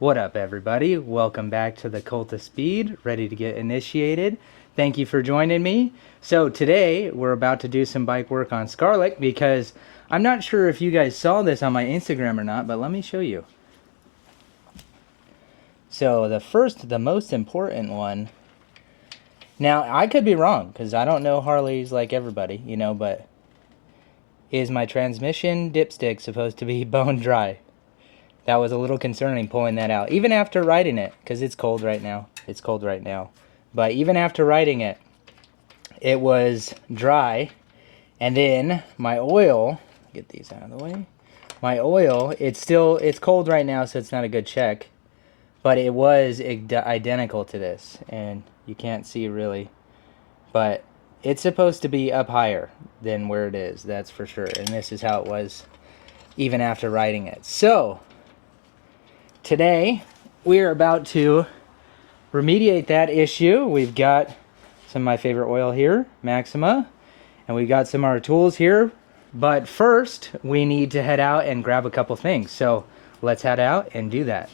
What up, everybody? Welcome back to the Cult of Speed, ready to get initiated. Thank you for joining me. So today we're about to do some bike work on Scarlet because I'm not sure if you guys saw this on my Instagram or not, but let me show you. So the most important one. Now I could be wrong because I don't know Harleys like everybody, you know, but is my transmission dipstick supposed to be bone dry? That was a little concerning pulling that out, even after riding it, because it's cold right now. It's cold right now. But even after riding it, it was dry. And then my oil, get these out of the way. My oil, it's cold right now, so it's not a good check. But it was identical to this, and you can't see really. But it's supposed to be up higher than where it is, that's for sure. And this is how it was even after riding it. So today, we are about to remediate that issue. We've got some of my favorite oil here, Maxima, and we've got some of our tools here. But first, we need to head out and grab a couple things. So let's head out and do that.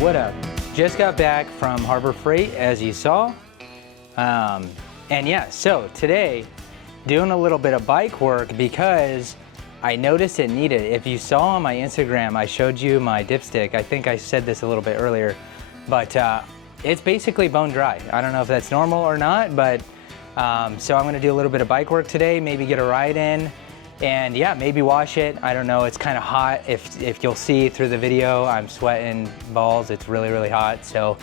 What up? Just got back from Harbor Freight, as you saw. And yeah, so today, doing a little bit of bike work because I noticed it needed. If you saw on my Instagram, I showed you my dipstick. I think I said this a little bit earlier, but it's basically bone dry. I don't know if that's normal or not, but so I'm gonna do a little bit of bike work today, maybe get a ride in, and yeah, maybe wash it. I don't know, it's kind of hot. If you'll see through the video, I'm sweating balls. It's really, really hot, so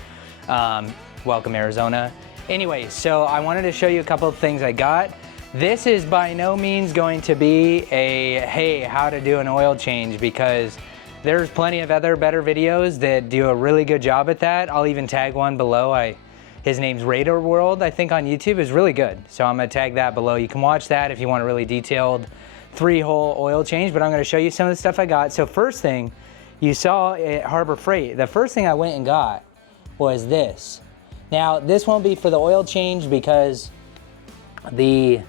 welcome Arizona. Anyway, so I wanted to show you a couple of things I got. This is by no means going to be a, hey, how to do an oil change, because there's plenty of other better videos that do a really good job at that. I'll even tag one below. His name's Radar World, I think, on YouTube, is really good. So I'm gonna tag that below. You can watch that if you want a really detailed 3-hole oil change, but I'm gonna show you some of the stuff I got. So first thing you saw at Harbor Freight, the first thing I went and got was this. Now, this won't be for the oil change because the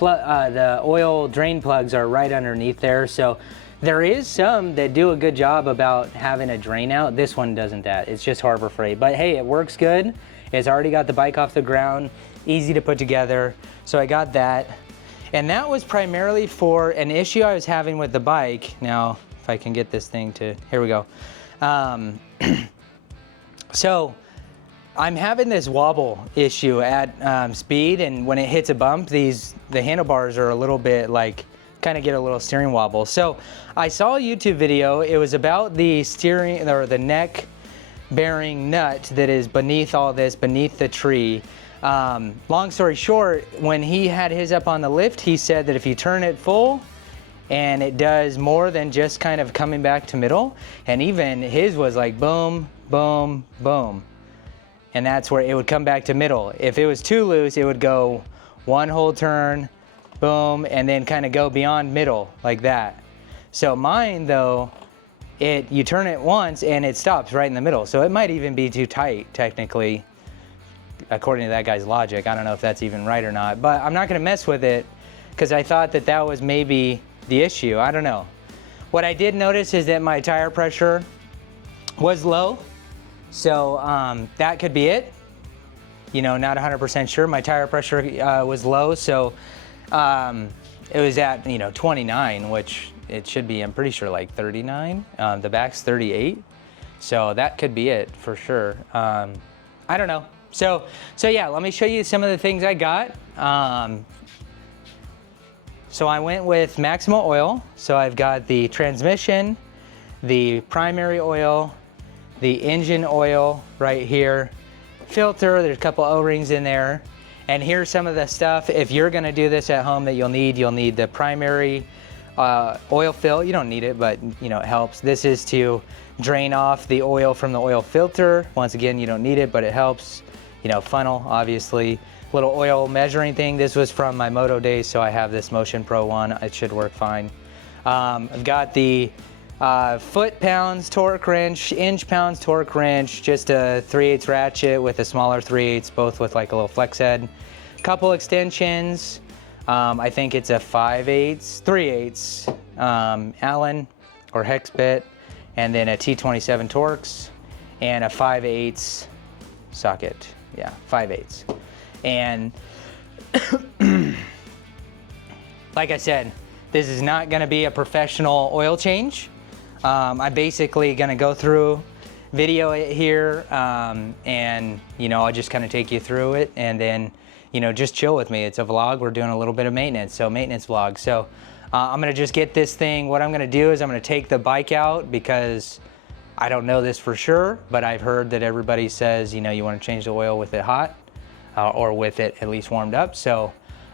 oil drain plugs are right underneath there. So there is some that do a good job about having a drain out. This one doesn't that, it's just Harbor Freight. But hey, it works good. It's already got the bike off the ground, easy to put together. So I got that. And that was primarily for an issue I was having with the bike. Now, if I can get this thing to, here we go. So I'm having this wobble issue at speed, and when it hits a bump, the handlebars are a little bit like, kind of get a little steering wobble. So I saw a YouTube video, it was about the steering, or the neck bearing nut that is beneath all this, beneath the tree. Long story short, when he had his up on the lift, he said that if you turn it full and it does more than just kind of coming back to middle, and even his was like boom, boom, boom. And that's where it would come back to middle. If it was too loose, it would go one whole turn, boom, and then kind of go beyond middle like that. So mine though, you turn it once and it stops right in the middle. So it might even be too tight, technically, according to that guy's logic. I don't know if that's even right or not, but I'm not gonna mess with it because I thought that that was maybe the issue. I don't know. What I did notice is that my tire pressure was low. So that could be it. You know, not 100% sure. My tire pressure was low. So it was at, 29, which it should be, I'm pretty sure, like 39. The back's 38. So that could be it for sure. I don't know. So yeah, let me show you some of the things I got. So I went with Maximal Oil. So I've got the transmission, the primary oil, the engine oil right here, filter, there's a couple O-rings in there. And here's some of the stuff, if you're gonna do this at home, that you'll need the primary oil fill. You don't need it, but it helps. This is to drain off the oil from the oil filter. Once again, you don't need it, but it helps. Funnel, obviously. Little oil measuring thing. This was from my moto days, so I have this Motion Pro one. It should work fine. I've got the foot-pounds torque wrench, inch-pounds torque wrench, just a 3/8 ratchet with a smaller 3/8, both with like a little flex head. Couple extensions. I think it's a 5/8, 3/8 Allen or hex bit, and then a T27 Torx and a 5/8 socket. Yeah, 5/8. And like I said, this is not going to be a professional oil change. I'm basically going to go through, video it here, and I'll just kind of take you through it, and then just chill with me. It's a vlog. We're doing a little bit of maintenance, so maintenance vlog. So I'm going to just get this thing. What I'm going to do is I'm going to take the bike out, because I don't know this for sure, but I've heard that everybody says you want to change the oil with it hot, or with it at least warmed up. So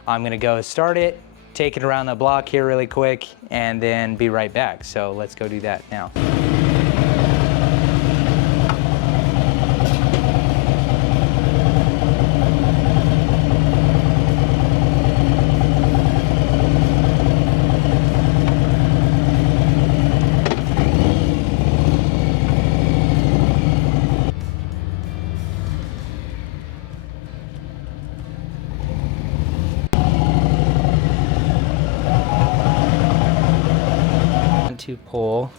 I'm going to go start it, take it around the block here really quick, and then be right back. So let's go do that now. To pull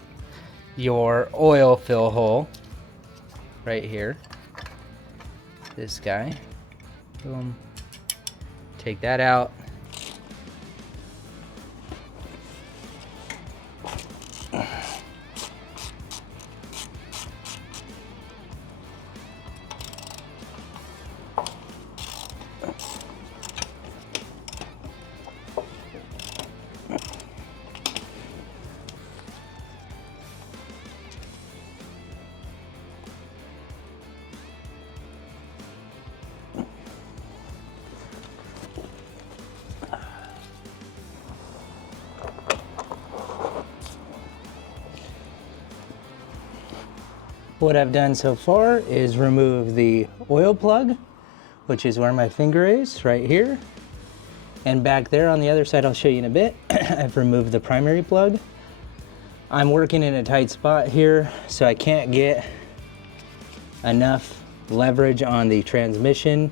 your oil fill hole right here, this guy, boom, take that out, What I've done so far is remove the oil plug, which is where my finger is, right here. And back there on the other side, I'll show you in a bit, I've removed the primary plug. I'm working in a tight spot here, so I can't get enough leverage on the transmission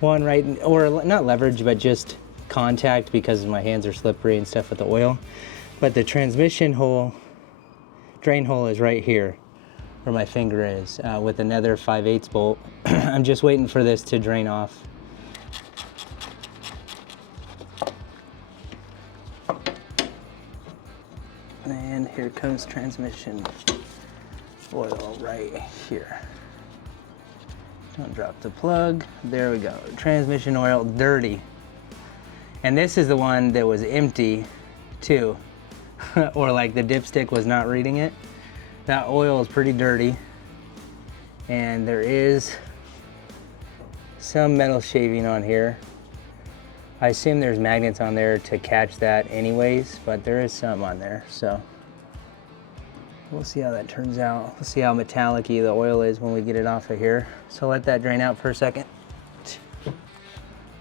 one, right? Or not leverage, but just contact, because my hands are slippery and stuff with the oil. But the transmission hole, drain hole, is right here where my finger is, with another 5/8 bolt. I'm just waiting for this to drain off. And here comes transmission oil right here. Don't drop the plug. There we go. Transmission oil, dirty. And this is the one that was empty too. Or like the dipstick was not reading it. That oil is pretty dirty. And there is some metal shaving on here. I assume there's magnets on there to catch that anyways, but there is some on there, so we'll see how that turns out. We'll see how metallic-y the oil is when we get it off of here. So let that drain out for a second.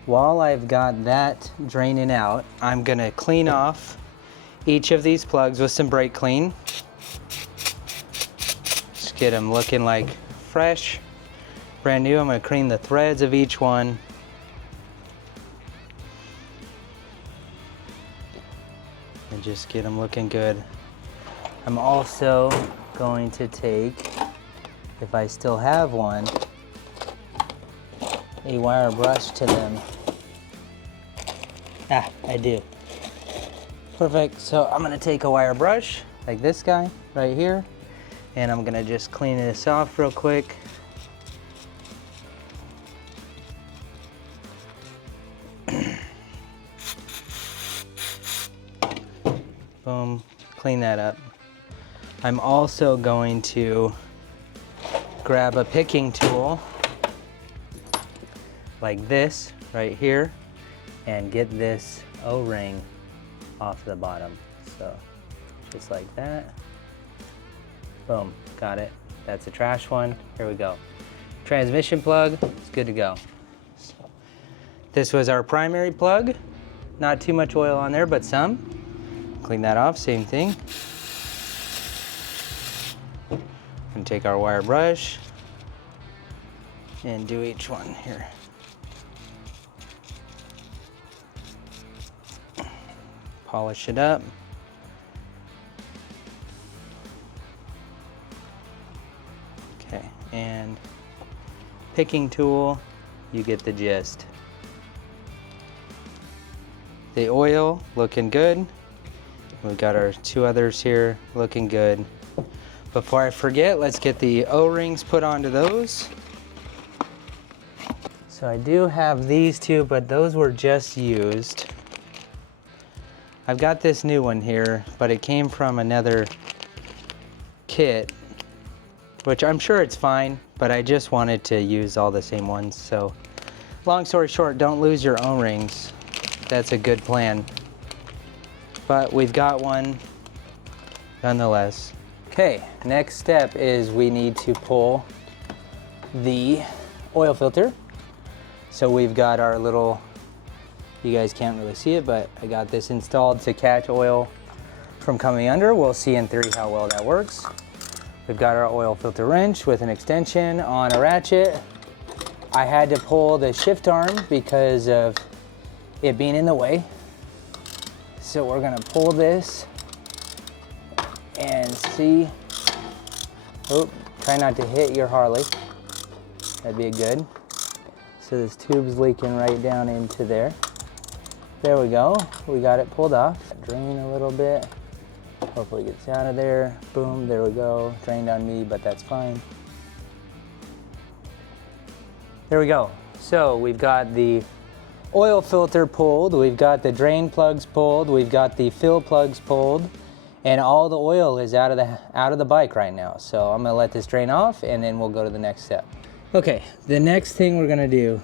While I've got that draining out, I'm gonna clean off each of these plugs with some brake clean. Just get them looking like fresh, brand new. I'm gonna clean the threads of each one. And just get them looking good. I'm also going to take, if I still have one, a wire brush to them. Ah, I do. Perfect. So I'm gonna take a wire brush, like this guy right here, and I'm gonna just clean this off real quick. Boom, clean that up. I'm also going to grab a picking tool like this right here and get this O-ring off the bottom. So just like that. Boom, got it. That's a trash one. Here we go. Transmission plug, it's good to go. This was our primary plug. Not too much oil on there, but some. Clean that off, same thing. And take our wire brush and do each one here. Polish it up. Okay, and picking tool, you get the gist. The oil looking good. We've got our two others here looking good. Before I forget, let's get the O-rings put onto those. So I do have these two, but those were just used. I've got this new one here, but it came from another kit, which I'm sure it's fine, but I just wanted to use all the same ones. So long story short, don't lose your O-rings. That's a good plan. But we've got one nonetheless. Okay, next step is we need to pull the oil filter. So we've got our little, you guys can't really see it, but I got this installed to catch oil from coming under. We'll see in theory how well that works. We've got our oil filter wrench with an extension on a ratchet. I had to pull the shift arm because of it being in the way. So we're gonna pull this and see. Oh, try not to hit your Harley. That'd be good. So this tube's leaking right down into there. There we go. We got it pulled off. Drain a little bit. Hopefully it gets out of there. Boom, there we go. Drained on me, but that's fine. There we go. So we've got the oil filter pulled, we've got the drain plugs pulled, we've got the fill plugs pulled, and all the oil is out of the bike right now. So I'm gonna let this drain off and then we'll go to the next step. Okay, the next thing we're gonna do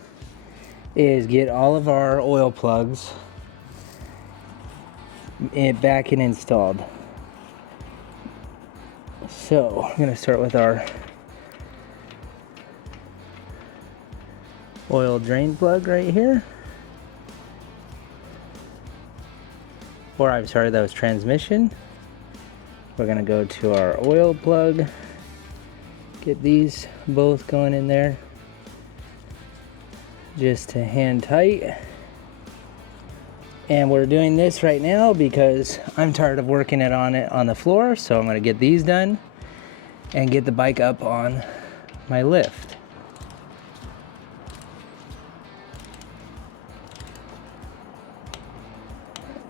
is get all of our oil plugs back and installed. So I'm gonna start with our oil drain plug right here. Or I'm sorry, that was transmission. We're gonna go to our oil plug. Get these both going in there. Just to hand tight. And we're doing this right now because I'm tired of working it on the floor, so I'm gonna get these done and get the bike up on my lift.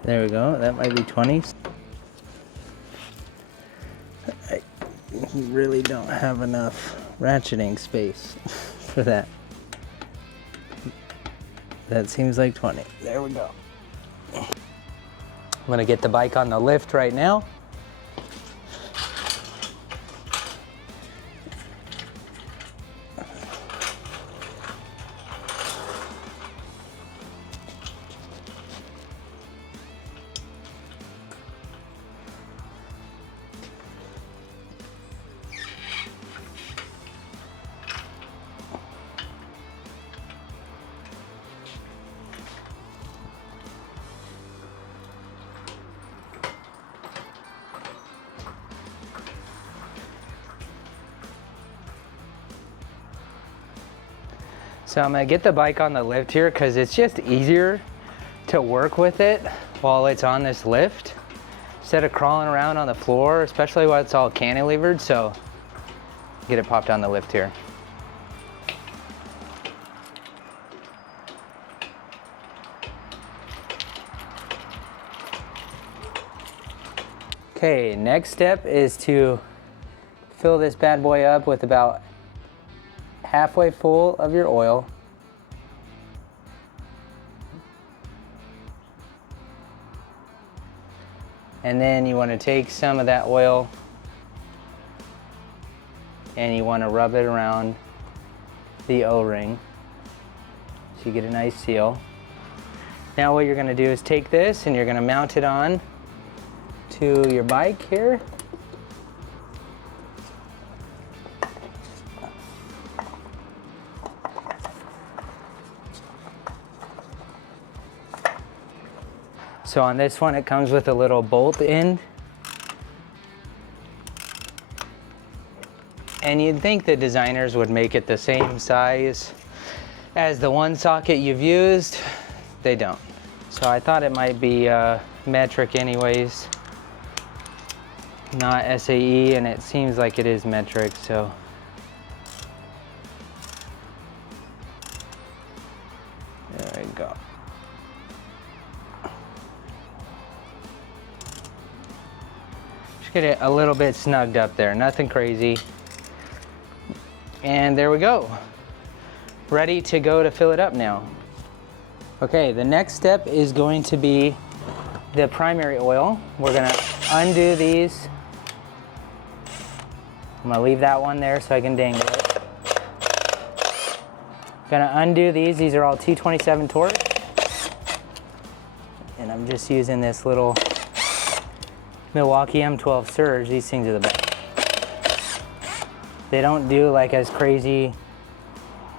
There we go, that might be 20s. I really don't have enough ratcheting space for that. That seems like 20. There we go. I'm gonna get the bike on the lift right now. So I'm gonna get the bike on the lift here because it's just easier to work with it while it's on this lift instead of crawling around on the floor, especially while it's all cantilevered. So get it popped on the lift here. Okay, next step is to fill this bad boy up with about halfway full of your oil. And then you want to take some of that oil and you want to rub it around the O-ring so you get a nice seal. Now what you're going to do is take this and you're going to mount it on to your bike here. So on this one, it comes with a little bolt end. And you'd think the designers would make it the same size as the one socket you've used. They don't. So I thought it might be metric anyways, not SAE, and it seems like it is metric, so. There we go. Get it a little bit snugged up there, nothing crazy. And there we go. Ready to go to fill it up now. Okay, the next step is going to be the primary oil. We're gonna undo these. I'm gonna leave that one there so I can dangle it. Gonna undo these are all T27 torque. And I'm just using this little Milwaukee M12 Surge. These things are the best. They don't do like as crazy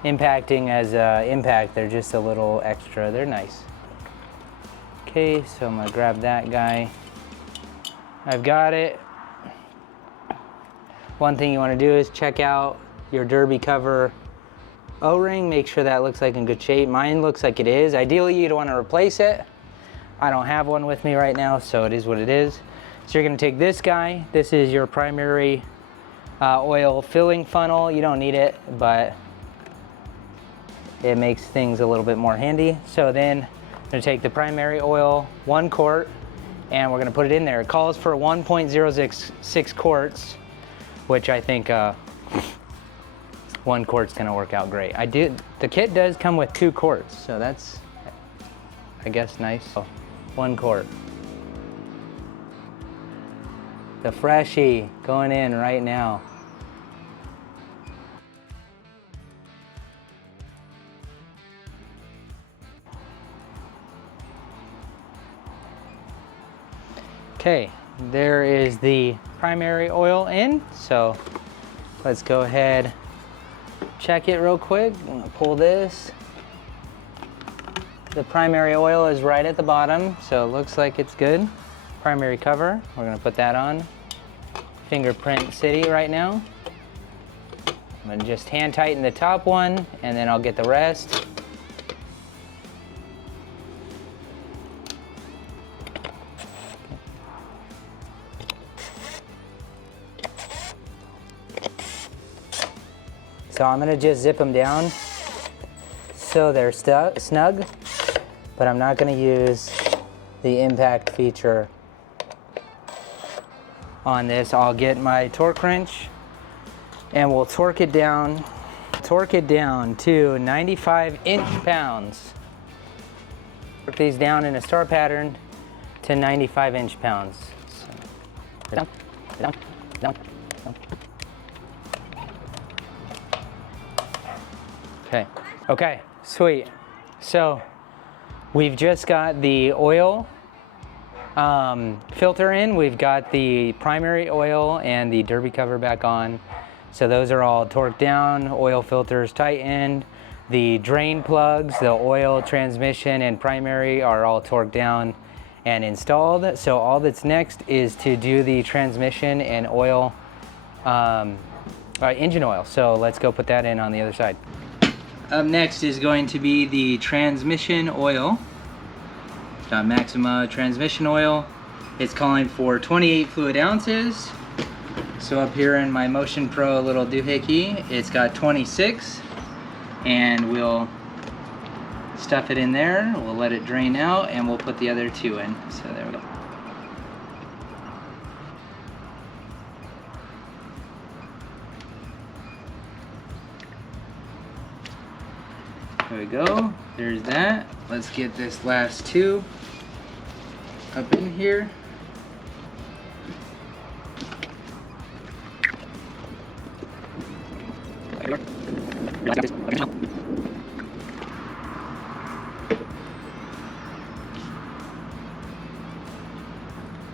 impacting as Impact. They're just a little extra. They're nice. Okay, so I'm gonna grab that guy. I've got it. One thing you wanna do is check out your derby cover O-ring. Make sure that looks like in good shape. Mine looks like it is. Ideally, you'd wanna replace it. I don't have one with me right now, so it is what it is. So you're gonna take this guy. This is your primary oil filling funnel. You don't need it, but it makes things a little bit more handy. So then I'm gonna take the primary oil, 1 quart, and we're gonna put it in there. It calls for 1.06 quarts, which I think 1 quart's gonna work out great. The kit does come with 2 quarts, so that's, I guess, nice. So 1 quart. The freshie going in right now. Okay, there is the primary oil in. So let's go ahead, check it real quick. I'm gonna pull this. The primary oil is right at the bottom, so it looks like it's good. Primary cover, we're gonna put that on. Fingerprint City right now. I'm gonna just hand tighten the top one, and then I'll get the rest. So I'm gonna just zip them down so they're snug, but I'm not gonna use the impact feature on this. I'll get my torque wrench and we'll torque it down to 95 inch-pounds. Torque these down in a star pattern to 95 inch-pounds. So, down, down, down, down. Okay, sweet. So we've just got the oil filter in. We've got the primary oil and the derby cover back on. So those are all torqued down, oil filters tightened. The drain plugs, the oil, transmission, and primary are all torqued down and installed. So all that's next is to do the transmission and oil, engine oil. So let's go put that in on the other side. Up next is going to be the transmission oil. Got Maxima transmission oil. It's calling for 28 fluid ounces. So up here in my Motion Pro little doohickey, it's got 26, and we'll stuff it in there. We'll let it drain out, and we'll put the other two in. So there we go. There we go, there's that. Let's get this last two up in here.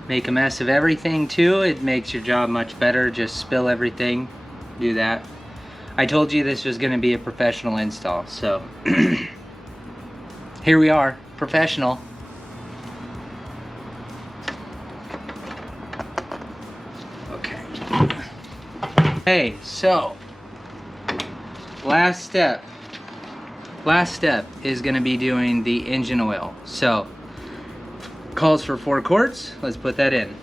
Make a mess of everything too. It makes your job much better. Just spill everything, do that. I told you this was going to be a professional install, so here we are, professional. Okay. Hey, so last step is going to be doing the engine oil. So calls for 4 quarts. Let's put that in.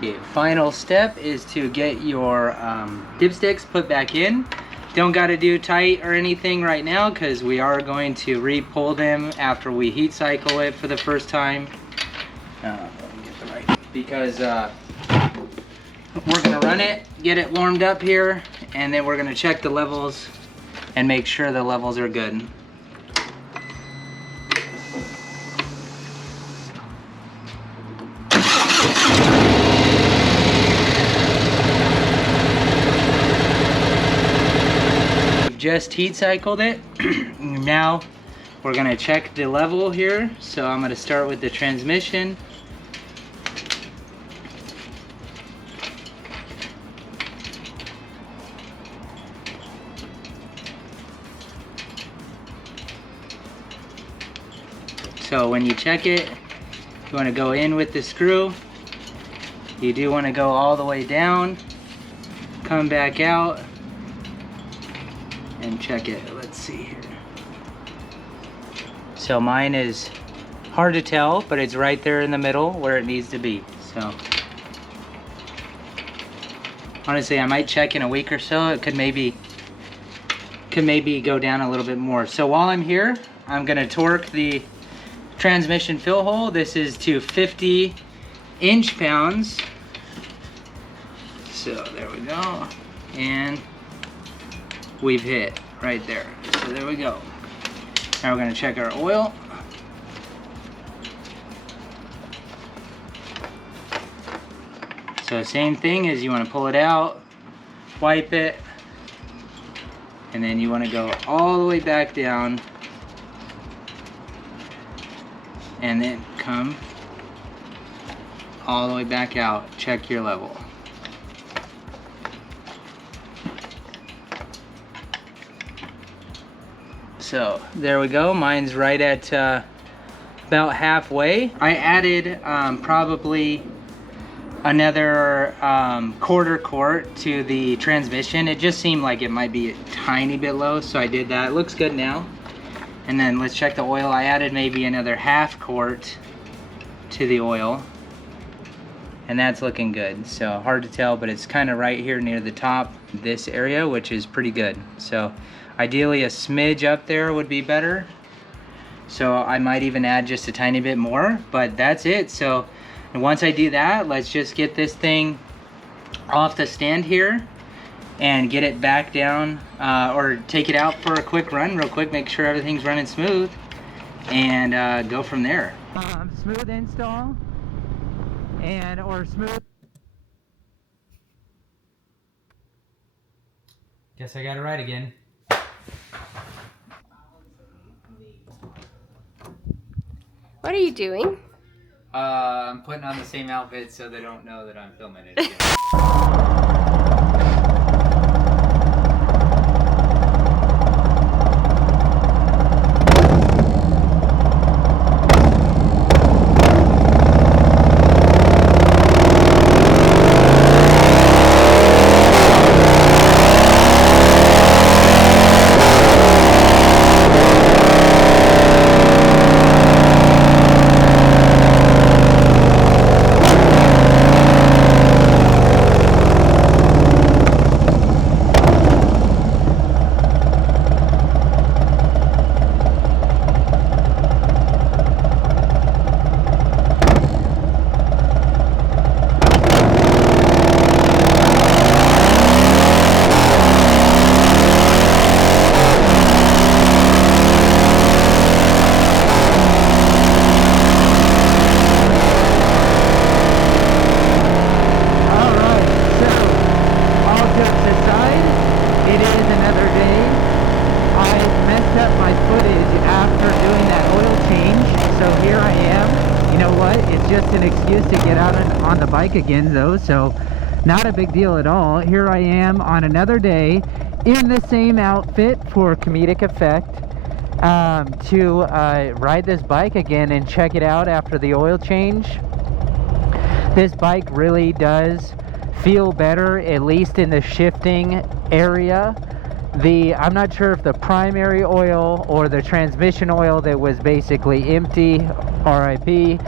The final step is to get your dipsticks put back in. Don't got to do tight or anything right now because we are going to re-pull them after we heat cycle it for the first time. Let me get the right, because we're going to run it, get it warmed up here, and then we're going to check the levels and make sure the levels are good. Just heat cycled it. Now we're gonna check the level here. So I'm gonna start with the transmission. So when you check it, you want to go in with the screw. You do want to go all the way down, come back out, and check it. Let's see here. So mine is hard to tell, but it's right there in the middle where it needs to be. So honestly, I might check in a week or so. It could maybe could maybe go down a little bit more. So while I'm here, I'm gonna torque the transmission fill hole. This is to 50 inch-pounds. So there we go. And we've hit right there. So there we go. Now we're gonna check our oil. So same thing is you want to pull it out, wipe it, and then you want to go all the way back down and then come all the way back out. Check your level. So there we go. Mine's right at about halfway. I added probably another quarter quart to the transmission. It just seemed like it might be a tiny bit low, so I did that. It looks good now. And then let's check the oil. I added maybe another half quart to the oil, and that's looking good. So hard to tell, but it's kind of right here near the top, this area, which is pretty good. So ideally a smidge up there would be better. So I might even add just a tiny bit more, but that's it. So and once I do that, let's just get this thing off the stand here and get it back down, or take it out for a quick run real quick, make sure everything's running smooth, and go from there. Smooth install or smooth. Guess I got it right again. What are you doing? I'm putting on the same outfit so they don't know that I'm filming it again. Again though, so not a big deal at all. Here I am on another day in the same outfit for comedic effect, to ride this bike again and check it out after the oil change. This bike really does feel better, at least in the shifting area. I'm not sure if the primary oil or the transmission oil that was basically empty, RIP,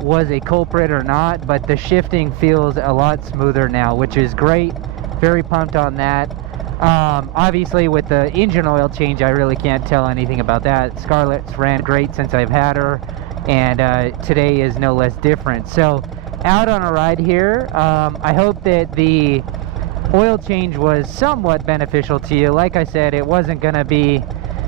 was a culprit or not, but the shifting feels a lot smoother now, which is great. Very pumped on that. Obviously with the engine oil change, I really can't tell anything about that. Scarlett's ran great since I've had her, and today is no less different. So out on a ride here. I hope that the oil change was somewhat beneficial to you. Like I said, it wasn't gonna be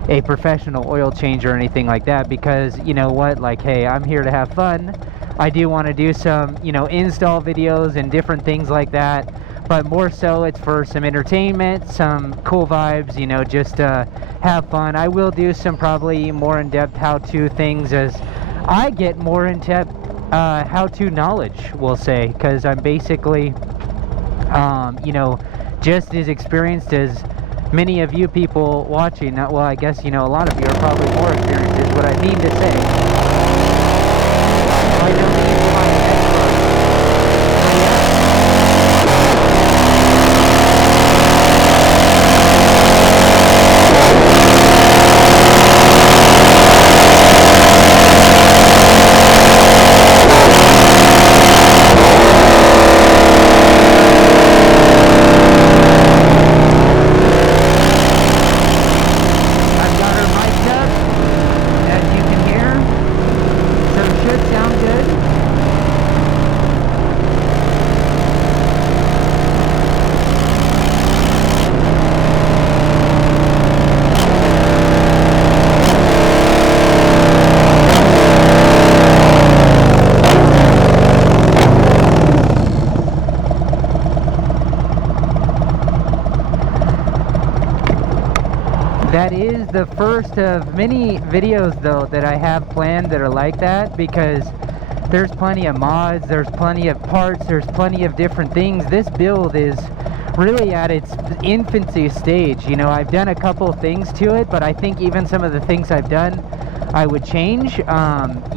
a professional oil change or anything like that, because you know what, like, hey, I'm here to have fun. I do want to do some, you know, install videos and different things like that, but more so it's for some entertainment, some cool vibes, you know, just have fun. I will do some probably more in-depth how-to things as I get more in-depth how-to knowledge, we'll say, because I'm basically you know, just as experienced as many of you people watching. Well, I guess, you know, a lot of you are probably more experienced, is what I mean to say. I don't think I'm an expert. that is the first of many videos though that I have planned that are like that, because there's plenty of mods, there's plenty of parts, there's plenty of different things. This build is really at its infancy stage. You know, I've done a couple of things to it, but I think even some of the things I've done I would change, you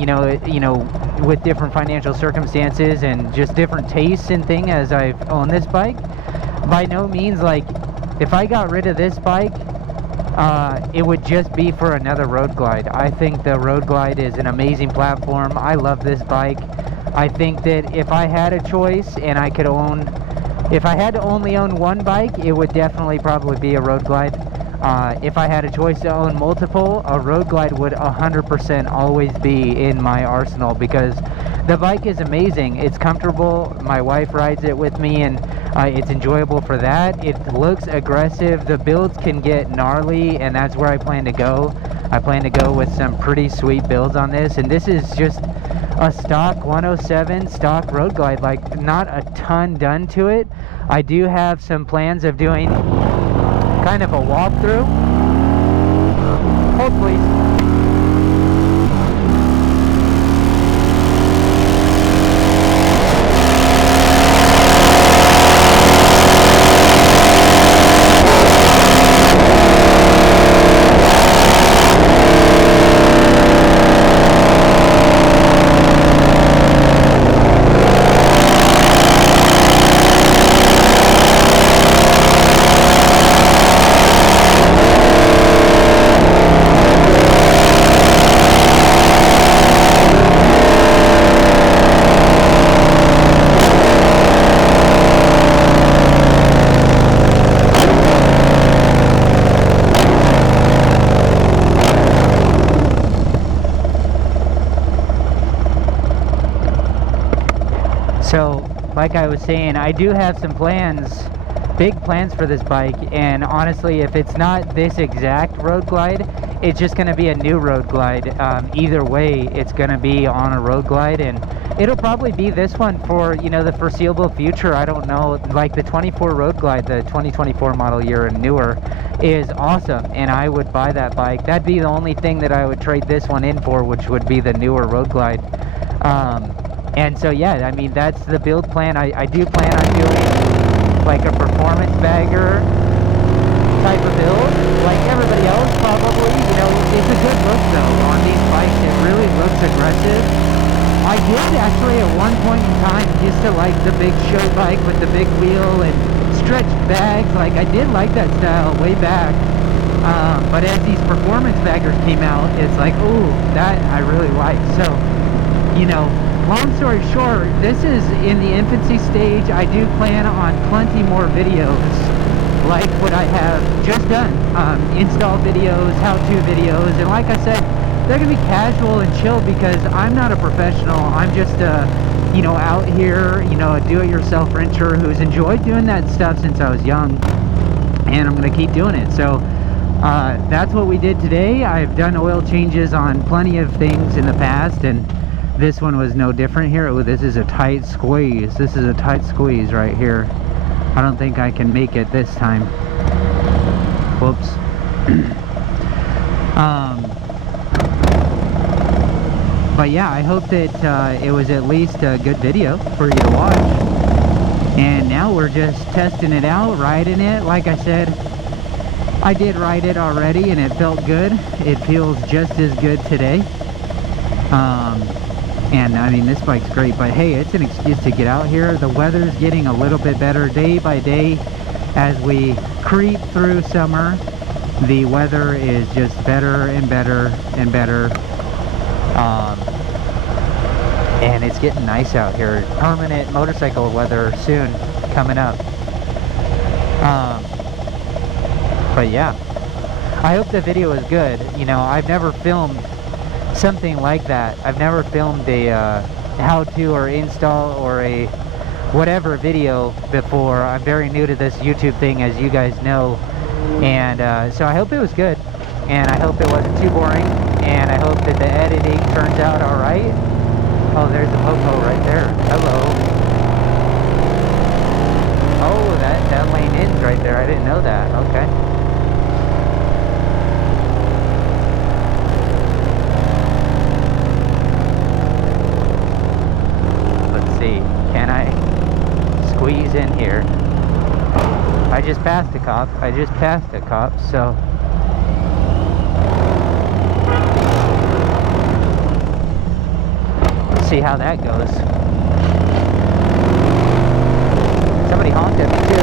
know, with different financial circumstances and just different tastes and thing as I've owned this bike. By no means, like, if I got rid of this bike, it would just be for another Road Glide. I think the Road Glide is an amazing platform. I love this bike. I think that if I had a choice and I could own, if I had to only own one bike, it would definitely probably be a Road Glide. If I had a choice to own multiple, a Road Glide would 100% always be in my arsenal, because the bike is amazing. It's comfortable. My wife rides it with me, and it's enjoyable for that. It looks aggressive. The builds can get gnarly, and that's where I plan to go. I plan to go with some pretty sweet builds on this, and this is just a stock 107 stock Road Glide, like not a ton done to it. I do have some plans of doing kind of a walkthrough. Hold please. So, like I was saying, I do have some plans, big plans for this bike, and honestly, if it's not this exact Road Glide, it's just going to be a new Road Glide. Either way, it's going to be on a Road Glide, and it'll probably be this one for, you know, the foreseeable future. I don't know, like the 24 Road Glide, the 2024 model year and newer, is awesome, and I would buy that bike. That'd be the only thing that I would trade this one in for, which would be the newer Road Glide. And so yeah, I mean, that's the build plan. I do plan on doing like a performance bagger type of build, like everybody else probably. You know, it's a good look though on these bikes. It really looks aggressive. I did actually at one point in time used to like the big show bike with the big wheel and stretched bags. Like I did like that style way back. But as these performance baggers came out, it's like, ooh, that I really like. So, you know, long story short, this is in the infancy stage. I do plan on plenty more videos like what I have just done. Install videos, how-to videos, and like I said, they're going to be casual and chill because I'm not a professional. I'm just you know, out here, you know, a do-it-yourself rancher who's enjoyed doing that stuff since I was young, and I'm going to keep doing it. So that's what we did today. I've done oil changes on plenty of things in the past, and this one was no different here. Oh, this is a tight squeeze. This is a tight squeeze right here. I don't think I can make it this time. Whoops. But yeah, I hope that it was at least a good video for you to watch. And now we're just testing it out, riding it. Like I said, I did ride it already and it felt good. It feels just as good today. And I mean, this bike's great, but hey, it's an excuse to get out here. The weather's getting a little bit better day by day as we creep through summer. The weather is just better and better and better. And it's getting nice out here. Permanent motorcycle weather soon coming up. But yeah, I hope the video is good. You know, I've never filmed something like that. I've never filmed a how-to or install or a whatever video before. I'm very new to this YouTube thing, as you guys know, and so I hope it was good, and I hope it wasn't too boring, and I hope that the editing turns out alright. Oh, there's the popo right there. Hello. Oh, that lane ends right there. I didn't know that. Okay. just passed a cop. So let's see how that goes. Somebody honked at me too.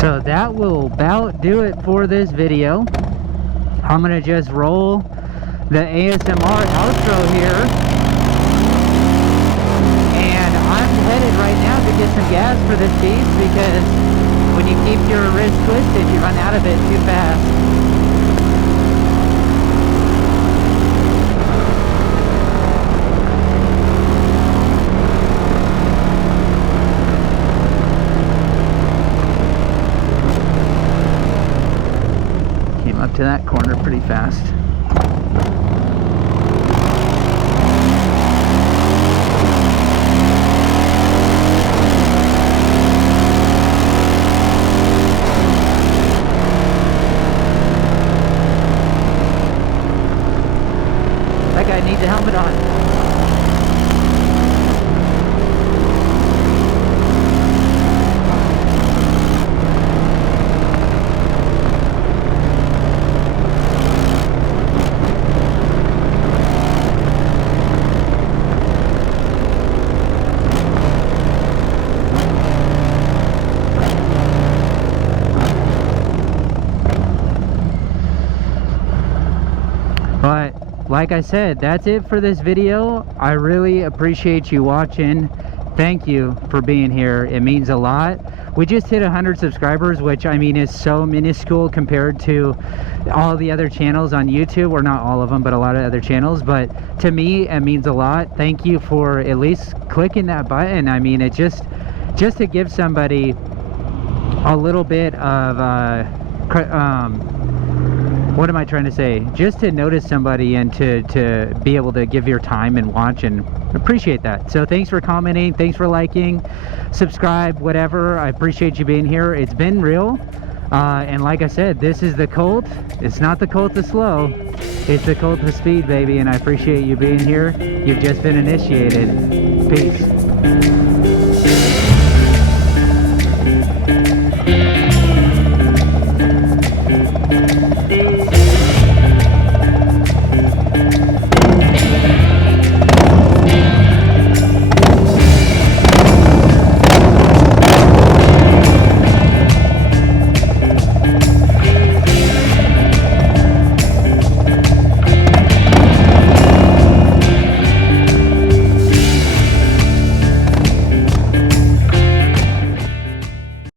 So that will about do it for this video. I'm gonna just roll the ASMR outro here, and I'm headed right now to get some gas for this beast, because when you keep your wrist twisted, you run out of it too fast. Up to that corner pretty fast. That guy needs a helmet on. But like I said, that's it for this video. I really appreciate you watching. Thank you for being here. It means a lot. We just hit 100 subscribers, which I mean is so minuscule compared to all the other channels on YouTube, or not all of them, but a lot of other channels. But to me, it means a lot. Thank you for at least clicking that button. I mean, it just to give somebody a little bit of what am I trying to say? Just to notice somebody and to be able to give your time and watch, and appreciate that. So thanks for commenting, thanks for liking, subscribe, whatever. I appreciate you being here. It's been real. And like I said, this is the cult. It's not the cult of slow. It's the cult of speed, baby. And I appreciate you being here. You've just been initiated. Peace.